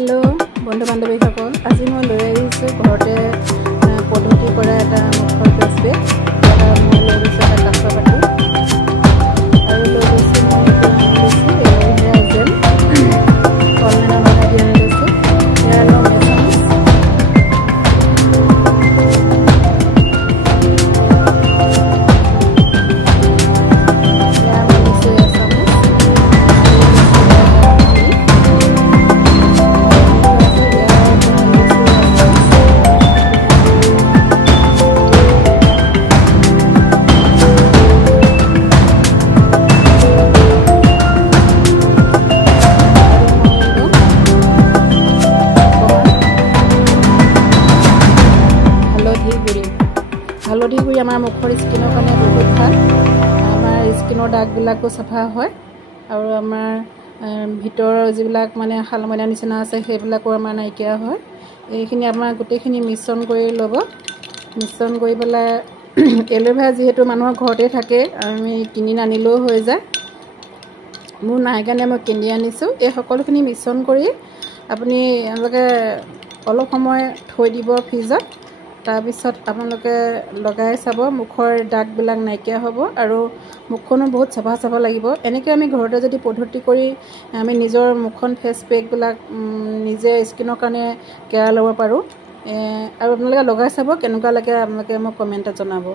hello बंधु बान्धवीসকল আজি মই লৈ আহিছো ঘৰতে পদ্ধতি কৰা এটা মুখৰ ফেচ পেক মই লৈ আহিছো এটা কাঁচৰ বাটি আৰু লৈ আহিছো মই হেয়াৰ জেল অনলাইনত অৰ্ডাৰ দি আনিছো হেয়াৰ লং এচামুচ হালধি গুড়ি আমাৰ মুখৰ স্কিনৰ কাৰণে বহুত ভাল আমাৰ স্কিনৰ দাগবিলাকো চাফা হয় আৰু আমাৰ ভিতৰৰ যিবিলাক মানে হালমইনা নিচিনা আছে সেইবিলাকো আমাৰ নাইকিয়া হয় এইখিনি আমাৰ গোটেইখিনি মিশ্ৰণ কৰি ল'ব মিশ্ৰণ কৰি পেলাই এল'ভেৰা যিহেতু মানুহৰ ঘৰতে থাকে আমি কিনি আনিলেও হৈ যায় মোৰ নাই কাৰণে মই কিনি আনিছোঁ এই সকলোখিনি মিশ্ৰণ কৰি আপুনি এনেকৈ অলপ সময় থৈ দিব ফ্ৰিজত তাৰপিছত আপোনালোকে লগাই চাব মুখৰ দাগবিলাক নাইকিয়া হ'ব আৰু মুখখনো বহুত চাফা চাফা লাগিব এনেকৈ আমি ঘৰতে যদি পদ্ধতি কৰি আমি নিজৰ মুখখন ফেচ পেকবিলাক নিজে স্কিনৰ কাৰণে কেয়াৰ ল'ব পাৰোঁ আৰু আপোনালোকে লগাই চাব কেনেকুৱা লাগে আপোনালোকে মোক কমেণ্টত জনাব